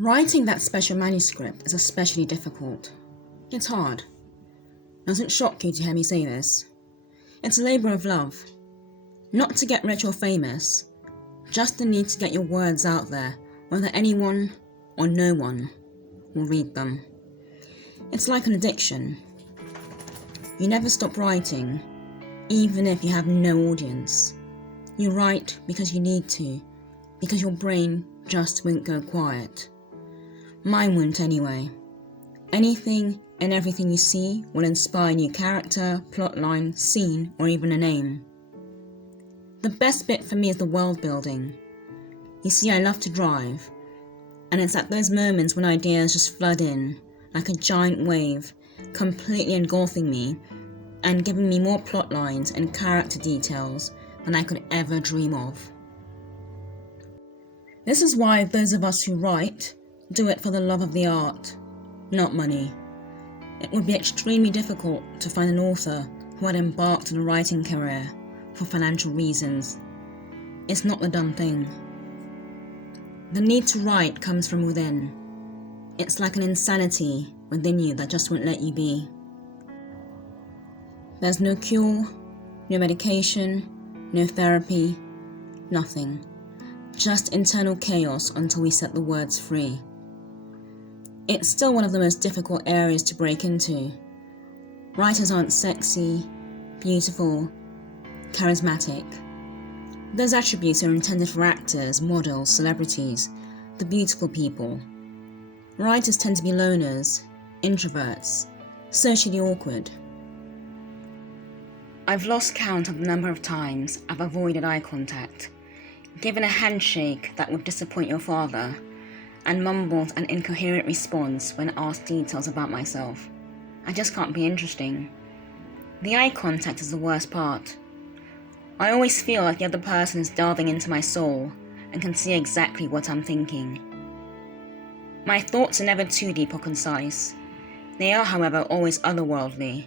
Writing that special manuscript is especially difficult. It's hard. Doesn't shock you to hear me say this. It's a labour of love. Not to get rich or famous, just the need to get your words out there, whether anyone or no one will read them. It's like an addiction. You never stop writing, even if you have no audience. You write because you need to, because your brain just won't go quiet. Mine won't anyway. Anything and everything you see will inspire a new character, plotline, scene, or even a name. The best bit for me is the world building. You see, I love to drive, and it's at those moments when ideas just flood in, like a giant wave, completely engulfing me and giving me more plot lines and character details than I could ever dream of. This is why those of us who write do it for the love of the art, not money. It would be extremely difficult to find an author who had embarked on a writing career for financial reasons. It's not the done thing. The need to write comes from within. It's like an insanity within you that just won't let you be. There's no cure, no medication, no therapy, nothing. Just internal chaos until we set the words free. It's still one of the most difficult areas to break into. Writers aren't sexy, beautiful, charismatic. Those attributes are intended for actors, models, celebrities, the beautiful people. Writers tend to be loners, introverts, socially awkward. I've lost count of the number of times I've avoided eye contact, given a handshake that would disappoint your father, and mumbled an incoherent response when asked details about myself. I just can't be interesting. The eye contact is the worst part. I always feel like the other person is delving into my soul and can see exactly what I'm thinking. My thoughts are never too deep or concise. They are, however, always otherworldly.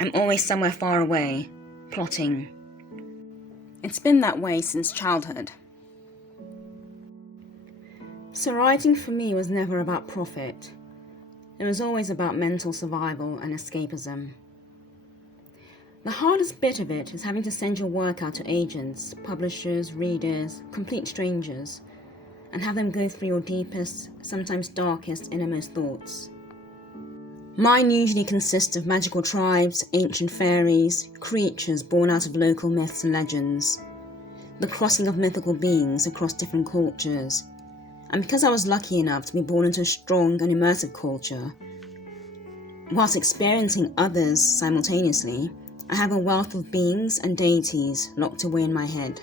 I'm always somewhere far away, plotting. It's been that way since childhood. So writing for me was never about profit. It was always about mental survival and escapism. The hardest bit of it is having to send your work out to agents, publishers, readers, complete strangers, and have them go through your deepest, sometimes darkest, innermost thoughts. Mine usually consists of magical tribes, ancient fairies, creatures born out of local myths and legends, the crossing of mythical beings across different cultures. And because I was lucky enough to be born into a strong and immersive culture, whilst experiencing others simultaneously, I have a wealth of beings and deities locked away in my head.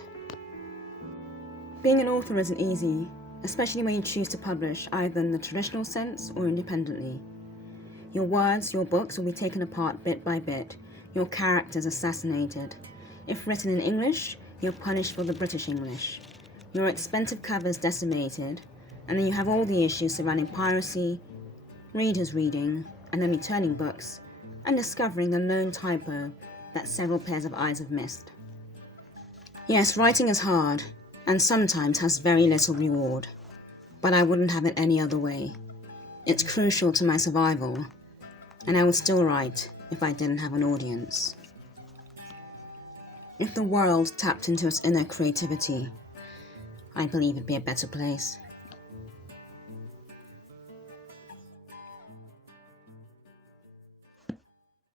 Being an author isn't easy, especially when you choose to publish either in the traditional sense or independently. Your words, your books will be taken apart bit by bit, your characters assassinated. If written in English, you're punished for the British English. Your expensive covers decimated, and then you have all the issues surrounding piracy, readers reading, and then returning books, and discovering the lone typo that several pairs of eyes have missed. Yes, writing is hard, and sometimes has very little reward, but I wouldn't have it any other way. It's crucial to my survival, and I would still write if I didn't have an audience. If the world tapped into its inner creativity, I believe it'd be a better place.